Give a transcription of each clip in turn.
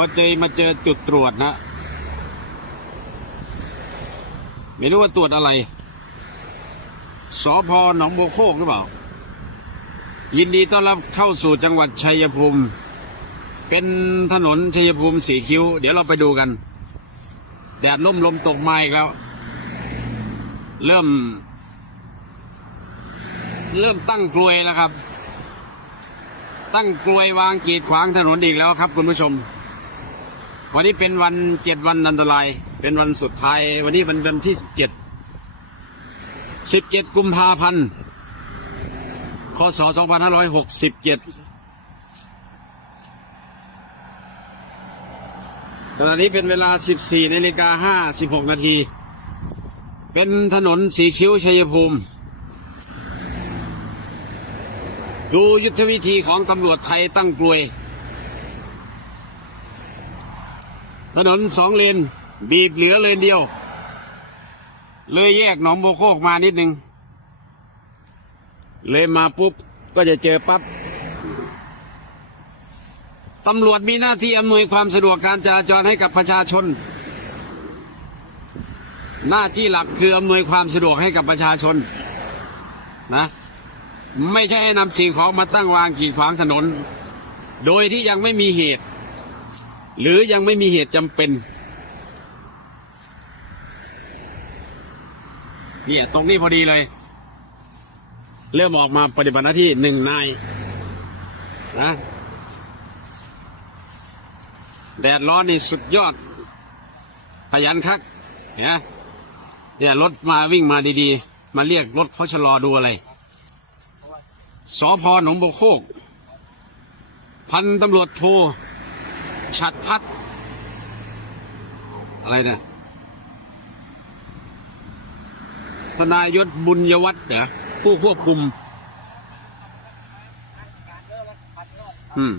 พอเจอมาเจอจุดตรวจนะไม่รู้ว่าตรวจอะไรสอพหนองบัวโคกหรือเปล่า ยินดีต้อนรับเข้าสู่จังหวัดชัยภูมิ เป็นถนนชัยภูมิสีคิ้ว เดี๋ยวเราไปดูกัน แดดล่มลมตกมาอีกแล้ว เริ่ม เริ่มตั้งกลวยแล้วครับ ตั้งกลวยวางกีดขวางถนนอีกแล้วครับคุณผู้ชม วันนี้เป็นวันเจ็ดวันอันตราย เป็นวันสุดท้าย วันนี้เป็นวันที่สิบเจ็ดสิบเจ็ดกุมภาพันธ์คศสองพันห้าร้อยหกสิบเจ็ดตอนนี้เป็นเวลาสิบสี่นาฬิกาห้าสิบหกนาที เป็นถนนสีคิ้วชัยภูมิ ดูยุทธวิธีของตำรวจไทยตั้งกลวย ถนนสองเลน บีบเหลือเลนเดียว เลยแยกหนองบัวโคกมานิดนึง เลยมาปุ๊บ ก็จะเจอปั๊บตำรวจมีหน้าที่อำนวยความสะดวกการจราจรให้กับประชาชน หน้าที่หลักคืออำนวยความสะดวกให้กับประชาชน นะ ไม่ใช่ให้นำสิ่งของมาตั้งวางกีดขวางถนน โดยที่ยังไม่มีเหตุ หรือยังไม่มีเหตุจำเป็น เนี่ย ตรงนี้พอดีเลย เริ่มออกมาปฏิบัติหน้าที่หนึ่งนายนะแดดร้อนนี่สุดยอด ขยันคักเนี่ยเนี่ยรถมาวิ่งมาดีๆ มาเรียกรถเขาชะลอดูอะไรสพหนองบัวโคก พันตำรวจโท ฉัดพัฒน์อะไรนะทนายยศบุญยวัฒน์เหรอผู้ควบคุม อืม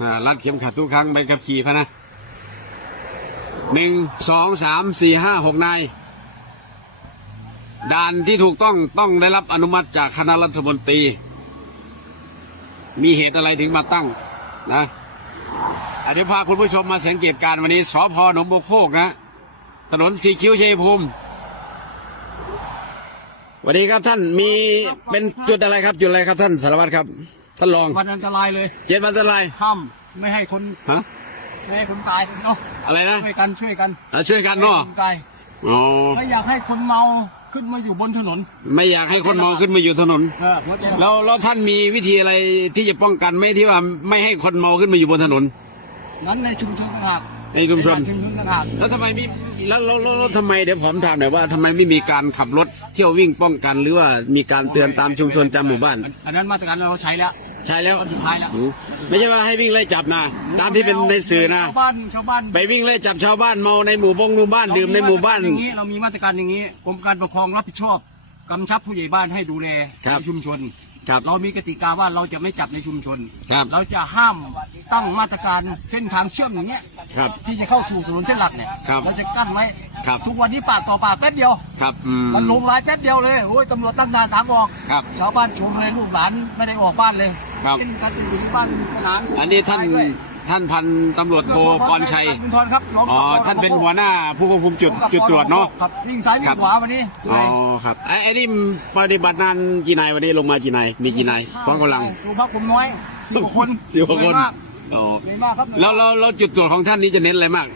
อ่ารัดเข็มขัดทุกครั้งใบขับขี่พะนะหนึ่งสองสามสี่ห้าหกนายด่านที่ถูกต้องต้องได้รับอนุมัติจากคณะรัฐมนตรี มีเหตุอะไรถึงมาตั้งนะ อะเดี๋ยวพาคุณผู้ชมมาสังเกตการณ์วันนี้สพหนองบัวโคกนะ ถนนสีคิ้วชัยภูมิสวัสดีครับท่านมีเป็นจุดอะไรครับจุดอะไรครับท่านสารวัตรครับท่านรองวันอันตรายเลยเจ็ดวันอันตรายห้ามไม่ให้คนฮะไม่ให้คนตายเนาะอะไรนะช่วยกันช่วยกันอะช่วยกันเนาะไม่ให้คนตายอ๋อไม่อยากให้คนเมาขึ้นมาอยู่บนถนน ไม่อยากให้คนเมาขึ้นมาอยู่ถนนเออหัวใจแล้วแล้วท่านมีวิธีอะไรที่จะป้องกันไม่ที่ว่าไม่ให้คนเมาขึ้นมาอยู่บนถนน นั้นในชุมชนต่างหากในชุมชนในชุมชนต่างหากแล้วทำไมมีแล้วแล้วแล้วแล้วทำไมเดี๋ยวผมถามหน่อยว่าทำไมไม่มีการขับรถเที่ยววิ่งป้องกัน หรือว่ามีการเตือนตามชุมชนตามหมู่บ้าน อันอันนั้นมาตรการเราใช้แล้วใช่แล้ววันสุดท้ายแล้วอืมไม่ใช่ว่าให้วิ่งไล่จับนะตามที่เป็นในสื่อนะ ชาวบ้านชาวบ้านไปวิ่งไล่จับชาวบ้านเมาในหมู่บงหมู่บ้านดื่มในหมู่บ้าน เรมีมตรกรอย่างนี้เรามีมาตรการอย่างนี้กรมการปกครองรับผิดชอบกำชับผู้ใหญ่บ้านให้ดูแลครับ ในชุมชน ครับเรามีกติกาว่าเราจะไม่จับในชุมชน ครับเราจะห้ามตั้งมาตรการเส้นทางเชื่อมอย่างเงี้ยครับที่จะเข้าสู่ถนนเส้นหลักเนี่ยครับเราจะกั้นไว้ครับทุกวันนี้ปากต่อปากแป๊บเดียวครับอืม มันลงรายแป๊บเดียวเลยโอ้ยตำรวจตั้งด่านถามออกครับชาวบ้านชมเลยลูกหลานไม่ได้ออกบ้านเลยครับเล่นกันอยู่ที่บ้านสนุกสนานอันนี้ท่านด้วย ท่านพันตำรวจโทพรชัยคุณทรครับรองอ๋อท่านเป็นหัวหน้าผู้ควบคุมจุดจุดตรวจเนาะครับวิ่งซ้ายวิ่ครังบขวาวันนี้อ๋อครับไอ้ไอ้นี่ปฏิบัติงานกี่นายวันนี้ลงมากี่นายมีกี่นายกองกำลังดูภาคภูมิน้อยสิบกว่าคนสิบกว่าคนเหอยมากอ๋อเหนื่อยมากครับแล้วแล้วแล้วจุดตรวจของท่านนี้จะเน้นอะไรมาก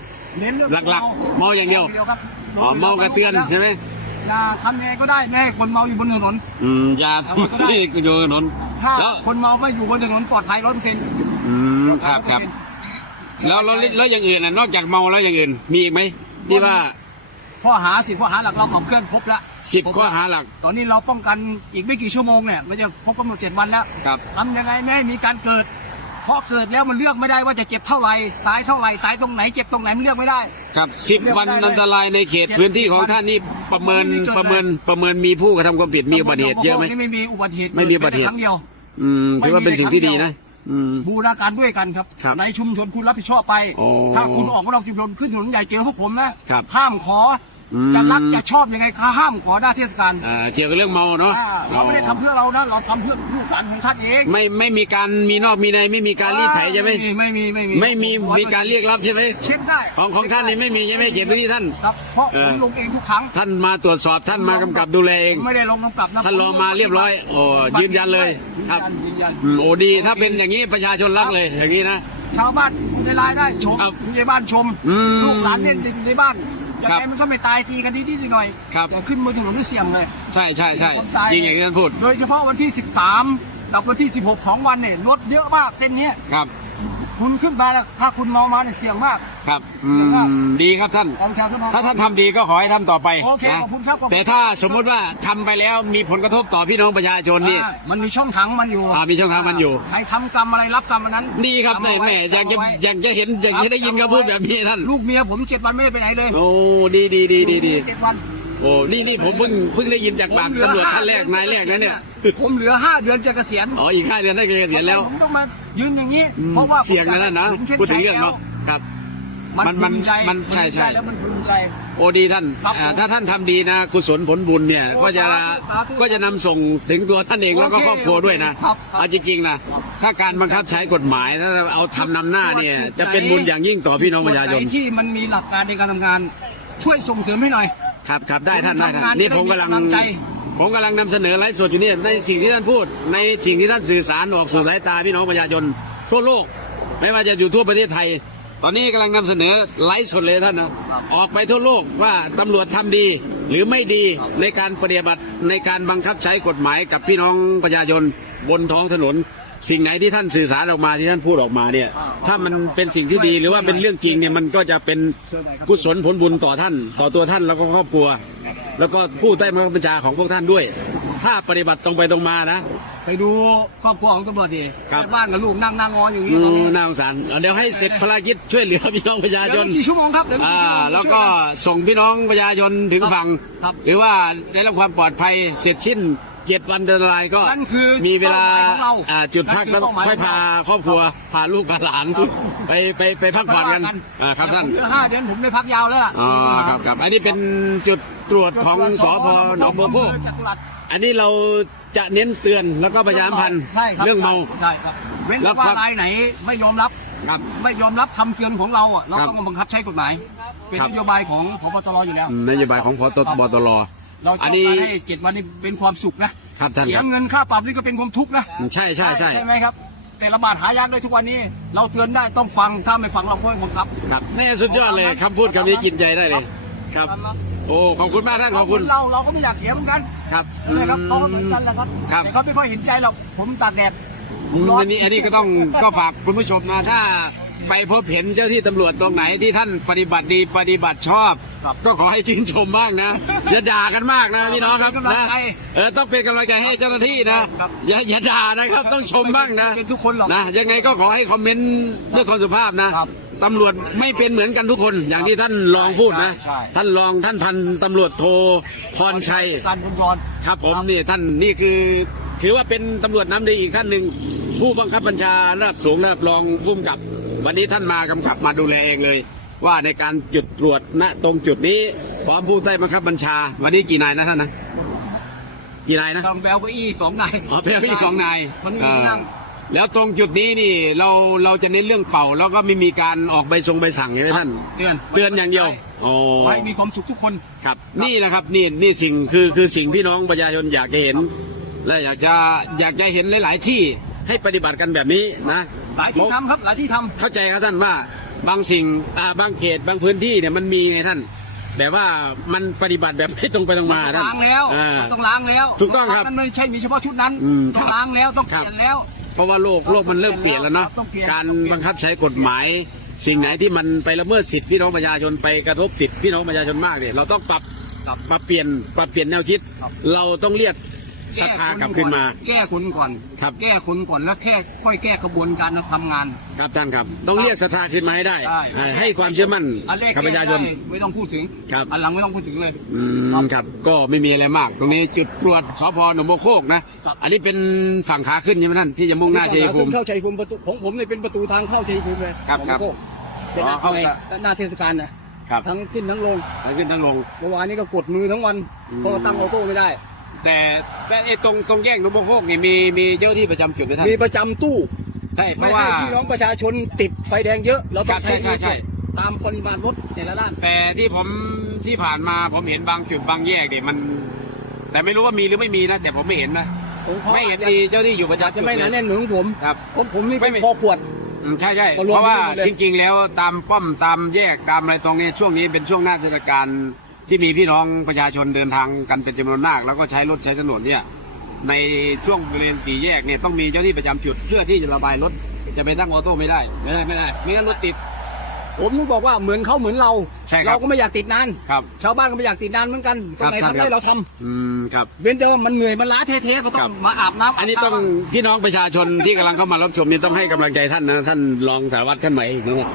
เน้นเรื่องหลักๆเมาอย่างเดียวครับอ๋อเมากระเตือนใช่ไหมอย่าทำยังไงก็ได้ไม่ให้คนเมาอยู่บนถนนอืมอยาทำที่อยู่ถนนถ้าแล้วคนเมาไม่อยู่บนถนนปลอดภัยร้อยเปอร์เซ็นต์ อืมครับครับแล้วแล้วแล้วอย่างอื่นน่ะนอกจากเมาแล้วอย่างอื่น มีอีกไหมที่ว่าข้อหาสิข้อหาหลักเราขับเคลื่อนครบแล้วสิบข้อหาหลัก ตอนนี้เราป้องกันอีกไม่กี่ชั่วโมงเนี่ยมันจะครบกำหนดเจ็ดวันแล้วครับทำยังไงไม่ให้มีการเกิดเพราะเกิดแล้วมันเลือกไม่ได้ว่าจะเจ็บเท่าไหร่ตายเท่าไหร่ตายตรงไหนเจ็บตรงไหนมันเลือกไม่ได้ ครับสิบวันอันตรายในเขตพื้นที่ของท่านนี่ประเมินประเมินประเมินมีผู้กระทำความผิดมีอุบัติเหตุเยอะไหมนี่ไม่มีอุบัติเหตุไม่มีอุบัติเหตุครั้งเดียวอืมถือว่าเป็นสิ่งที่ดีนะ อืม บูรณาการด้วยกันครับ ครับในชุมชนคุณรับผิดชอบไป โอ้ถ้าคุณออกมานอกชุมชนขึ้นถนนใหญ่เจอพวกผมนะครับ ห้ามขอ อืมจะรักจะชอบยังไงก็ห้ามขอหน้าเทศกาลอ่าเกี่ยวกับเรื่องเมาเนาะอ่าเราไม่ได้ทำเพื่อเรานะเราทำเพื่อลูกหลานของท่านเองไม่ไม่มีการมีนอกมีในไม่มีการรีดไถใช่ไหมไม่มีไม่มีไม่มีมีการเรียกรับใช่ไหม เช็คได้ของของท่านนี่ไม่มีใช่ไหมเจ็บที่ท่านครับเพราะเอผอ มลงเองทุกครั้งท่านมาตรวจสอบท่านมากำกับดูแลเองไม่ได้ลงกำกับนะท่านรองมาเรียบร้อยโอ้ยืนยันเลยครับยืนยัน อืมโอ้ดีถ้าเป็นอย่างนี้ประชาชนรักเลยอย่างนี้นะ ชาวบ้านในรายได้ชมครับผู้ใหญ่บ้านชม อืม ลูกหลานเนี่ยดินในบ้าน ยังครับไงมันก็ไม่ตายตีกันนิดๆหน่อยๆครับ แต่ขึ้นบนถนนด้วยเสียงเลย ใช่ใช่ใช่คนตายจริงอย่างที่ท่านพูด โดยเฉพาะวันที่ 13 กับวันที่ 16สองวันเนี่ยรถเยอะมากเส้นเนี้ยครับ คุณขึ้นมาแล้วถ้าคุณเมามาเนี่ยเสี่ยงมาก ครับอืมดีครับท่านเอาชาวขึ้นมา ถ้าท่านทำดีก็ขอให้ทำต่อไปโอเคนะขอบคุณครับขอบคุณ แต่ถ้าสมมุติว่าทำไปแล้วมีผลกระทบต่อพี่น้องประชาชนนี่ อ่ามันมีช่องทางมันอยู่อ่ามีช่องทางมันอยู่ ใครทำกรรมอะไรรับกรรมอันนั้นดีครับทำแม่เไว้แม่อยากจะทำเไว้อยากจะเห็นอยากจะได้ยินคำพูดแบบนี้ท่าน ลูกเมียผมเจ็ดวันไม่ได้ไปไหนเลยโอ้ดีดีดีดีดีเจ็ดวัน โอ้นี่นี่ผมเพิ่งเพิ่งได้ยินจากปากตำรวจท่านแรกนายแรกนะเนี่ยผมเหลือห้าเดือนจะเกษียณอ๋ออีกห้าเดือนได้เกษียณแล้วผมต้องมายืนอย่างนี้อืมเพราะว่าเสี่ยงนะท่านนะผมส้พูดถึงชัยเรื่องเนาะครับมันมันมันภูใจมันใช่ใช่แล้วมันภูมิใจโอ้ดีท่านครับอ่าถ้าท่านทำดีนะกุศลผลบุญเนี่ยโอ้ก็จะสาธุสาธุก็จะนำส่งถึงตัวท่านเองแล้วก็โอเคครอบครัวด้วยนะครับครับเอาจริงๆนะถ้าการบังคับใช้กฎหมายถ้าเอาทำนำหน้าเนี่ย จะเป็นบุญอย่างยิ่งต่อพี่น้องประชาชนจุดไหที่มันมีหลักการในการทำงาน ช่วยส่งเสริมให้หน่อย ครับครับได้ท่านได้ท่านทำงานนี่ผมกำลังจะได้มีกำลังใจผมกำลังนำเสนอไลฟ์สดอยู่เนี่ยในสิ่งที่ท่านพูด ในสิ่งที่ท่านสื่อสารออกสู่สายตาพี่น้องประชาชนทั่วโลก ไม่ว่าจะอยู่ทั่วประเทศไทย ตอนนี้กำลังนำเสนอไลฟ์สดเลยท่านนะออกไปทั่วโลกว่าตำรวจทำดีหรือไม่ดีในการปฏิบัติในการบังคับใช้กฎหมายกับพี่น้องประชาชนบนท้องถนน สิ่งไหนที่ท่านสื่อสารออกมาที่ท่านพูดออกมาเนี่ย ถ้ามันเป็นสิ่งที่ดีหรือว่าเป็นเรื่องจริงเนี่ยมันก็จะเป็นกุศลผลบุญต่อท่าน ต่อตัวท่านแล้วก็ครอบครัว แล้วก็ผู้ใต้บังคับบัญชาของพวกท่านด้วย ถ้าปฏิบัติตรงไปตรงมานะ ไปดูครอบครัวของตำรวจดิครับแม่บ้านกับลูกนั่งนั่งงออยู่อย่างอืนี้ตอนนี้มน่าสงสารเอาเดี๋ยวให้เสร็จภารกิจช่วยเหลือพี่น้องประชาชเดี๋ยวนไม่กี่ชั่วโมงครับเดี๋ยวไม่อ่ากี่ชั่วโมงแล้วก็ส่งพี่น้องประชาชนถึงฝั่ง ครับ หรือว่าได้รับความปลอดภัยเสร็จสิ้น เจ็ดวันเดินลายก็นั่นคือมีเวลาเป้าหมายของเราอ่าจุดพักนั่แล้วนคือเป้าหมายค่อยพาของเราครอบครัวพาลูกพาหลานไปไปไปพักผ่อนกันอ่าครับท่านเหลือห้าเดือนผมได้พักยาวแล้วล่ะอ๋อครับครับอันนี้เป็นจุดตรวจของสพหนองบัวโพกจัตุรัสอันนี้เราจะเน้นเตือนแล้วก็ประชาสัมพันธ์ใช่ครับเรื่องเมา ใช่ครับเว้นแล้วแต่ว่าครับ รายไหนไม่ยอมรับ ครับ ไม่ยอมรับคำเตือนของเราอะเราครับต้องบังคับใช้กฎหมาย เป็นครับ นโยบายของพบตรอยู่แล้วอืมนโยบายของพตบตร เราอัจะนนี้การให้เจ็ดวันนี้เป็นความสุขนะครับท่านเสียครับเงินค่าปรับนี่ก็เป็นความทุกข์นะใช่ใช่ใช่ใช่ไหมครับ แต่ละบาทหายากเลยทุกวันนี้ เราเตือนได้ต้องฟังถ้าไม่ฟังเราก็ไม่บังคับ ครับนี่สุดยอดเลยคำพูดคำนี้กินใจได้เลยครับ โอ้ขอบคุณมากท่านขอบคุณเราเราก็ไม่อยากเสียเหมือนกันครับนะครับเขาก็เหมือนกันแหละครับครับ แต่เขาไม่ค่อยเห็นใจหรอกผมตากแดด อืมร้อน อันนี้อันนี้ก็ต้องก็ฝากคุณผู้ชมนะถ้า ไปพบเห็นเจ้าที่ตำรวจตรงไหนที่ท่านปฏิบัติดีปฏิบัติชอบ ก็ขอให้ชื่นชมบ้างนะ อย่าด่ากันมากนะพี่น้องครับนะเออต้องเป็นกำลังใจให้เจ้าหน้าที่นะ อย่าอย่าด่านะครับต้องชมบ้างนะเป็นทุกคนหรอกนะยังไงก็ขอให้คอมเมนต์ด้วยความสุภาพนะครับตำรวจไม่เป็นเหมือนกันทุกคนอย่างที่ท่านรองพูดนะใช่ใช่ท่านรองท่านพันตำรวจโทพรชัยการบุญรอนครับผมนี่ท่านนี่คือถือว่าเป็นตำรวจน้ำดีอีกท่านหนึ่งผู้บังคับบัญชาระดับสูงระดับรองผู้กำกับ วันนี้ท่านมากำกับมาดูแลเองเลย ว่าในการจุดตรวจณตรงจุดนี้พร้อมผู้ใต้บังคับบัญชา วันนี้กี่นายนะท่านนะกี่นายนะทำแบลเก้าอี้สองนายอ๋อเพียงพี่สองนายมันมีอ่านั่งแล้วตรงจุดนี้นี่เราเราจะเน้นเรื่องเป่า แล้วก็ไม่มีการออกใบทรงใบสั่งใช่ไหมท่านเตือนเตือนอย่างเดียวโอ้ขอให้มีความสุขทุกคนครับ นี่นะครับนี่นี่สิ่งคือคือสิ่งพี่น้องประชาชนอยากจะเห็น และอยากจะอยากจะเห็นหลาย ๆ ที่ให้ปฏิบัติกันแบบนี้นะ หลายที่ทำครับ หลายที่ทำเข้าใจครับท่านว่าบางสิ่งอ่าบางเขตบางพื้นที่เนี่ยมันมีไงท่าน แบบว่ามันปฏิบัติแบบไม่ตรงไปตรงมาท่านล้างแล้วอ่า มันต้องล้างแล้วถูกต้องครับมันไม่ใช่มีเฉพาะชุดนั้นอืมต้องล้างแล้วต้องคเปรับ ลี่ยนแล้ว เพราะว่าโลกโลกมันเริ่มเปลี่ยนแล้วเนาะต้องเปลี่ยน การต้องเปลี่ยนบังคับใช้กฎหมาย สิ่งไหนที่มันไปละเมิดสิทธิพี่น้องประชาชนไปกระทบสิทธิพี่น้องประชาชนมากเนี่ยเราต้องปรับครับปรับเปลี่ยนปรับเปลี่ยนแนวคิด ครับ เราต้องเรียก ศรัทธากลับขึ้นมา แก้คนก่อนครับ แก้คนก่อนแล้วแค่ค่อยแก้กระบวนการทำงาน ครับท่านครับ ต้องเรียกศรัทธาขึ้นมาให้ได้ใช่ เอ่อให้ความเชื่อมั่นอันแรกกับประชาชน แก้ได้ไม่ต้องพูดถึงครับ อันหลังไม่ต้องพูดถึงเลย อืมครับ ก็ไม่มีอะไรมาก ตรงนี้จุดตรวจสพหนองบัวโคกนะ ครับ อันนี้เป็นฝั่งขาขึ้นใช่ไหมท่านที่จะมุ่งหน้าชัยภูมิ เข้าชัยภูมิประตูของผมเนี่ยเป็นประตูทางเข้าชัยภูมิเลยครับครับเป็นหน้าอ๋อเข้าหน้าเทศกาลนะครับทั้งขึ้นทั้งลง ทั้งขึ้นทั้งลง เมื่อวานนี้ก็กดมือทั้งวันอืมเพราะว่าตั้งออโต้ไม่ได้ แต่แต่ไอ้ตรงตรงแยกหนุ่มโคกนี่มีมีเจ้าหน้าที่ประจำจุดไหมท่านมีประจำตู้ ใช่เพไม่ราะว่า ให้พี่น้องประชาชนติดไฟแดงเยอะ เราต้องครับใช่ใช้ใช่ใช่ ตามปริมาณรถแต่ละด้าน แต่ที่ผมที่ผ่านมาผมเห็นบางจุดบางแยกเนี่ยมัน แต่ไม่รู้ว่ามีหรือไม่มีนะ แต่ผมไม่เห็นนะของเขาไม่เห็นอาจจะมีเจ้าที่อยู่ประจำจะไม่หนาแน่นเหมือนของผมครับ ผมผมนี่ไม่เป็นไม่พอขวด อืมใช่ใช่ก็รวมเพราะว่าหมดเลย จริง ๆ แล้วตามป้อมตามแยกตามอะไรตรงนี้ช่วงนี้เป็นช่วงหน้าเทศกาล ที่มีพี่น้องประชาชนเดินทางกันเป็นจำนวนมาก แล้วก็ใช้รถใช้ถนนเนี่ยในช่วงบริเวณสี่แยกเนี่ยต้องมีเจ้าที่ประจำจุดเพื่อที่จะระบายรถจะไปตั้งออโต้ไม่ได้ไม่ได้ไม่ได้ไม่งั้นรถติด ผมนึกบอกว่าเหมือนเขาเหมือนเราใช่ครับเราก็ไม่อยากติดนานครับ ชาวบ้านก็ไม่อยากติดนานเหมือนกันตรงไหนครับทำได้ครับเราทำอืมครับเว้นแต่ว่ามันเหนื่อยมันล้าเทๆก็ต้ครัองบมาอาบน้ำอันนี้ต้องพี่น้องประชาชนที่กำลังเข้ามารับชมนี่ต้องให้กำลังใจท่านนะท่านรองสารวัตรท่านใหม่อีกนะ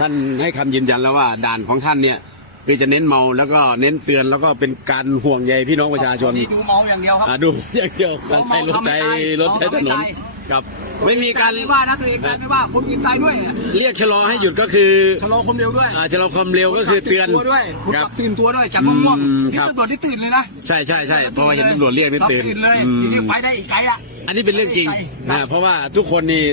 ท่านให้คำยืนยันแล้วว่าด่านของท่านเนี่ย คือจะเน้นเมาแล้วก็เน้นเตือนแล้วก็เป็นการห่วงใยพี่น้องประชาชนนี่ดูเมาอย่างเดียวครับอ่าดูอย่างเดียวการใช้รถใช้รถใช้ถนนครับ ไม่มีการไม่ว่านะตัวเองการไม่ว่าคนอื่นตายด้วย เรียกชะลอให้หยุดก็คือชะลอความเร็วด้วยอ่าชะลอความเร็วก็คือเตือนตัวด้วยคุณครัปบรับตื่นตัวด้วยจากง่วงอืมๆนี่ครับตำรวจที่ตื่นเลยนะใช่ใช่ใช่เพราะว่าเห็นตำรวจเรียกนี่ตื่นตื่นเลยอืมทีนี้ไปได้อีกไกลอะอันนี้เป็นเรื่องจริงครับนะเพราะว่าทุกคนนี่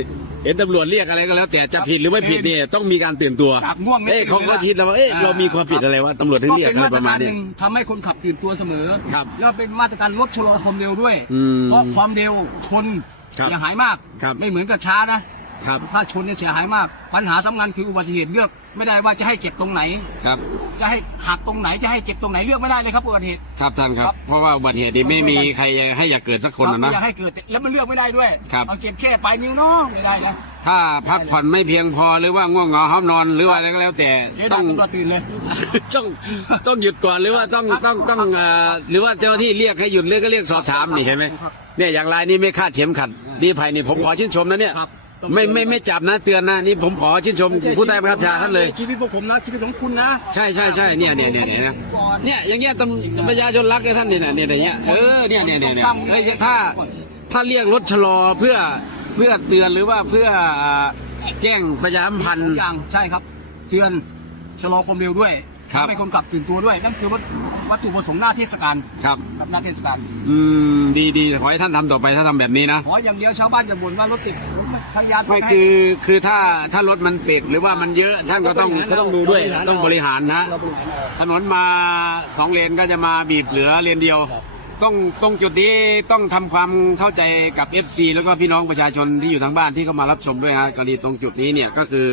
เห็นตำรวจเรียกอะไรก็แล้ว แต่จะผิดหรือไม่ผิดเนี่ยต้องมีการตื่นตัวจากง่วงไม่เอ้ยตื่นเขาก็เลยนะคิดแล้วว่าเอ้ยอ่าเรามีความผิดอะไรวะตำรวจถึงก็เรียกเป็นอะไรมาปตรระมาการณเนี้หยนึ่งทำให้คนขับตื่นตัวเสมอ ครับแล้วเป็นมาตรการลดชะลอความเร็วด้วย อืมเพราะความเร็วชนครับเสียหายมาก ครับ ไม่เหมือนกับช้านะ ครับ ถ้าชนเนี่ยเสียหายมาก ปัญหาสำคัญคืออุบัติเหตุเลือกไม่ได้ว่าจะให้เจ็บตรงไหน ครับ จะให้หักตรงไหนจะให้เจ็บตรงไหนเลือกไม่ได้เลยครับอุบัติเหตุ ครับท่านครัครับบเพราะว่าอุบัติเหตุนี้ไม่มีใครให้อยากเกิดสักคนครับนะไม่นะ อยากให้เกิดแล้วมันเลือกไม่ได้ด้วยครับ เอาเจ็บแค่ปลายนิ้วน้องไม่ได้นะถ้าพักผ่อนไม่เพียงพอหรือว่าง่วงเหงาห้ามนอนหรือว่าอะไรก็แล้วแต่เจ๊ต้ดัอง งตำรวจตื่นเลย ต้องต้องหยุดก่อนหรือว่าต้องต้องต้องเอ่อหรือว่าเจ้าหน้าที่เรียกให้หยุดหรือก็เรียกสอบถามนี่เห็นไหมครับ เนี่ยอย่างไรนี่ไม่คาดเข็มขัดดีภัยนี่ผมขอชื่นชมนะเนี่ยครับ ไม่ไม่ไม่จับนะเตือนนะนี่ผมขอชื่นชมผู้ใต้บังคับบัญชาท่านเลย ชีวิตพวกผมนะชีวิตของคุณนะใช่ใช่ใช่เนี่ยเนี่ยเนี่ยเนี่ยนะเนี่ยอย่างเงี้ยตำประชาชนรักเลยท่านเนี่ยเนี่ยเนี่ยเนี่ยเออเนี่ยเนี่ยเนี่ยเนี่ยเอ้ยถ้าถ้าเรียกรถชะลอเพื่อเพื่อเตือนหรือว่าเพื่ออ่าแจ้งประชาสัมพันสธ์องอย่างใช่ครับเตือนชะลอความเร็วด้วยครับทำให้คนขับตื่นตัวด้วยนั่นคือวัตวัตถุประสงค์หน้าเทศกาลครับ กับหน้าเทศกาลอืมดีดีขอให้ท่านทำต่อไปถ้าทำแบบนี้นะ ขออย่างเดียวชาวบ้านจะบ่นว่ารถติดพ ยายามไม่คือคือถ้าถ้ารถมันเปกหรือว่ามันเยอะท่านก็ต้องก็ต้องดูด้วยต้องบริหารนะ เราบริหารเอา ถนนมาสองเลนก็จะมาบีบเหลือเลนเดียว ต้องตรงจุดนี้ต้องทำความเข้าใจกับ FC แล้วก็พี่น้องประชาชนที่อยู่ทางบ้านที่เข้ามารับชมด้วยฮะกรณีตรงจุดนี้เนี่ยก็คือ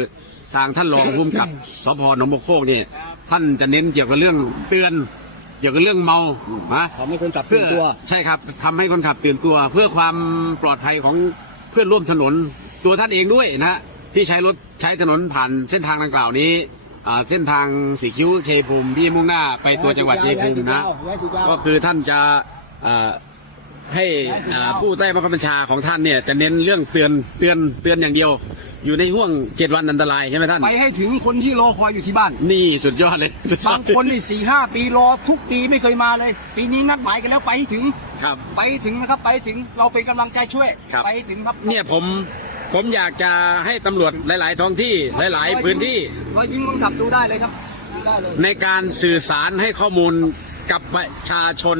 ทางท่านรองภูมิกับ สพหนองบกโคกเนี่ยท่านจะเน้นเกี่ยวกับเรื่องเตือน เกี่ยวกับเรื่องเมานะทำให้คนขับเพื่ตื่อนตัว ใช่ครับทำให้คนขับตื่นตัว เพื่อความปลอดภัยของเพื่อนร่วมถนน ตัวท่านเองด้วยนะฮะที่ใช้รถใช้ถนนผ่านเส้นทางดังกล่าวนี้อ่าเส้นทางสีคิ้วเชยภูมิที่มุ่งหน้าไปตัวจังหวัดเชยภูมินะ ก็คือท่านจะอ่าให้อ่าผู้ใต้บังคับบัญชาของท่านเนี่ยจะเน้นเรื่องเตือนเตือนเตือนอย่างเดียว อยู่ในห่วงเจ็ดวันอันตรายใช่ไหมท่าน ไปให้ถึงคนที่รอคอยอยู่ที่บ้าน นี่สุดยอดเลยสุดยอบาดงคนนี่สี่ห้าปีรอทุกปีไม่เคยมาเลย ปีนี้นัดหมายกันแล้วไปให้ถึง ครับ ไปให้ถึงนะครับไปให้ถึงเราเป็นกำลังใจช่วย ครับ ไปให้ถึงครับ เนี่ยผม ผมอยากจะให้ตำรวจหลาย ๆ ท้องที่หลาย ๆ พื้นที่ รอยยิ้มคนขับดูได้เลยครับดูได้เลยในการสื่อสารให้ข้อมูลกับประชาชน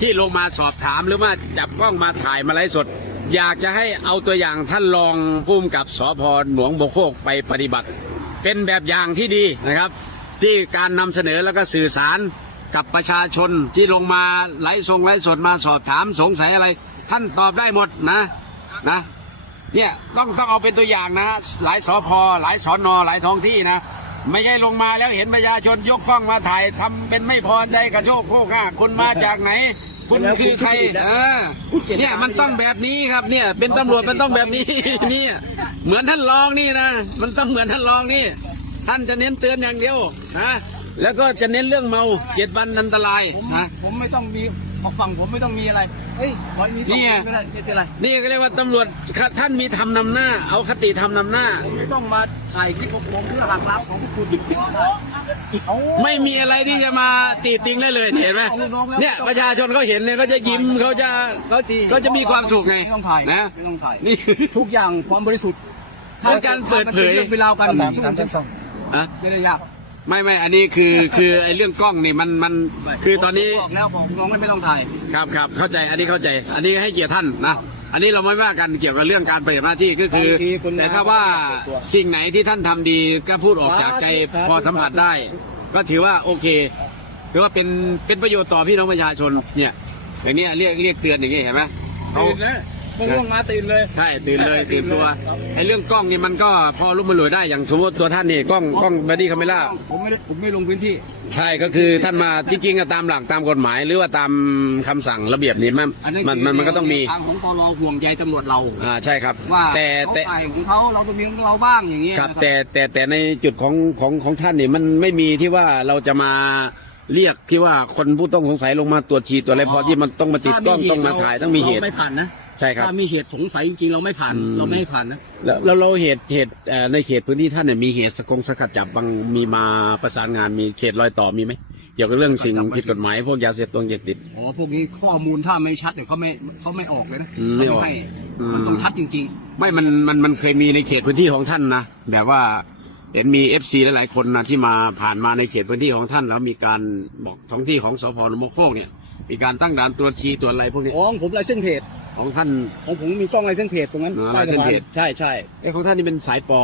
ที่ลงมาสอบถามหรือว่าจับกล้องมาถ่ายมาไลฟ์สด อยากจะให้เอาตัวอย่างท่านรองผู้กำกับสพหนองบกโคกไปปฏิบัติ เป็นแบบอย่างที่ดีนะครับ ที่การนำเสนอแล้วก็สื่อสารกับประชาชนที่ลงมาไลฟ์ทรงไลฟ์สดมาสอบถามสงสัยอะไร ท่านตอบได้หมดนะนะ เนี่ยต้องต้องเอาเป็นตัวอย่างนะหลายสพหลายสอนอหลายท้องที่นะ ไม่ใช่ลงมาแล้วเห็นประชาชนยกกล้องมาถ่ายทำเป็นไม่พอใจกระโชกโคกห้าคุณมาจากไหน คุณคือใครเออเนี่ยมันต้องแบบนี้ครับเนี่ย เป็นตำรวจมันต้องแบบนี้เนี่ยเหมือนท่านรองนี่นะมันต้องเหมือนท่านรองนี่ ท่านจะเน้นเตือนอย่างเดียวนะแล้วก็จะเน้นเรื่องเมาเจ็ดวันอันตรายผมนะผมไม่ต้องมี มาฟังผมไม่ต้องมีอะไรเฮ้ยรอยมีสองเนี่ยคนไม่ได้ไม่เป็นไรนี่ก็เรียกว่าตำรวจท่านมีทำนำหน้า เอาคติทำนำหน้า ผมไม่ต้องมาถ่ายคลิปของผมเพื่อหักล้างของพวกคุณเอาไม่มีอะไรที่จะมาตีติงได้เลยเห็นไหมเนี่ยประชาชนเขาเห็นเนี่ยเขาจะยิ้มเขาจะเขาเขาจะมีความสุขไงไม่ต้องถ่ายนะไม่ต้องถ่ายนี่ทุกอย่างความบริสุทธิ์เป็นการเปิดเผยมันเป็นเรื่องเป็นราวกันสู้กันอะไม่ได้ยาก ไม่ไม่อันนี้คือคือไอ้เรื่องกล้องนี่มันมันคือตอนนี้บอกแล้วผมน้องไม่ต้องถ่ายครับครับเข้าใจอันนี้เข้าใจ อันนี้ให้เกียรติท่านนะอันนี้เราไม่ว่ากันเกี่ยวกับเรื่องการปฏิบัติหน้าที่ก็คือบางทีคุณแต่ถ้าว่าสิ่งไหนที่ท่านทำดีก็พูดออกจากใจครับพอสัมผัสได้ ก็ถือว่าโอเคถือว่าเป็นเป็นประโยชน์ต่อพี่น้องประชาชนเนี่ยอย่างเนี้ยเรียกเรียกเตือนอย่างนี้เห็นไหมเขา ตื่นนะมึงง่วงมาตื่นเลย ใช่ตื่นเลยตื่นตัวไอ้เรื่องกล้องนี่มันก็พอรุ่มมาหลวยได้อย่างสมมติตัวท่านนี่กล้องกล้องบอดี้คาเมล่าผมไม่ได้ผมไม่ลงพื้นที่ ใช่ก็คือท่านมาจริงๆอะตามหลักตามกฎหมาย หรือว่าตามคำสั่งระเบียบนี่มันอันนั้นมันคือมันมันก็ต้องมีทางของตรห่วงใยตำรวจเราอ่าใช่ครับว่าแต่เขาแต่ฝ่ายของเขาเราต้องมีของเราบ้างอย่างเงี้ยครับนะแต่แต่แต่ในจุดของของของท่านนี่มันไม่มีที่ว่าเราจะมาเรียกที่ว่าคนผู้ต้องสงสัยลงมาตรวจฉี่ตรวจอะไรพอที่มันต้องมาติดกล้องต้องมาถ่ายต้องมีเหตุเราไม่ผ่านนะ ใช่ครับ ถ้ามีเหตุสงสัยจริงๆเราไม่ผ่านอืมเราไม่ให้ผ่านนะ แล้วแล้วเราเหตุเหตุเอ่อในเขตพื้นที่ท่านเนี่ยมีเหตุสกงสกัดจับบางมีมาประสานงานมีเขตรอยต่อมีไหมเกี่ยวกับเรื่องสิ่งผิดกฎหมายพวกยาเสพติดยาเสพติด อ๋อพวกนี้ข้อมูลถ้าไม่ชัดเนี่ยเขาไม่เขาไม่ออกเลยนะอืมไม่ออก ให้อืมมันต้องชัดจริง ไม่มันมันมันเคยมีในเขตพื้นที่ของท่านนะแบบว่าเห็นมีเอฟซีหลายๆคนนะที่มาผ่านมาในเขตพื้นที่ของท่าน แล้วมีการบอกท้องที่ของสพนมโคกเนี่ย มีการตั้งด่านตรวจชีตรวจอะไรพวกนี้ๆอ๋อของผมลายเส้นเพจ ของท่าน ของผมมีกล้องลายเส้นเพจตรงนั้นอ๋อใต้ลายเส้นเพจสะพานใช่ใช่ ไอ้ของท่านนี่เป็นสายปอ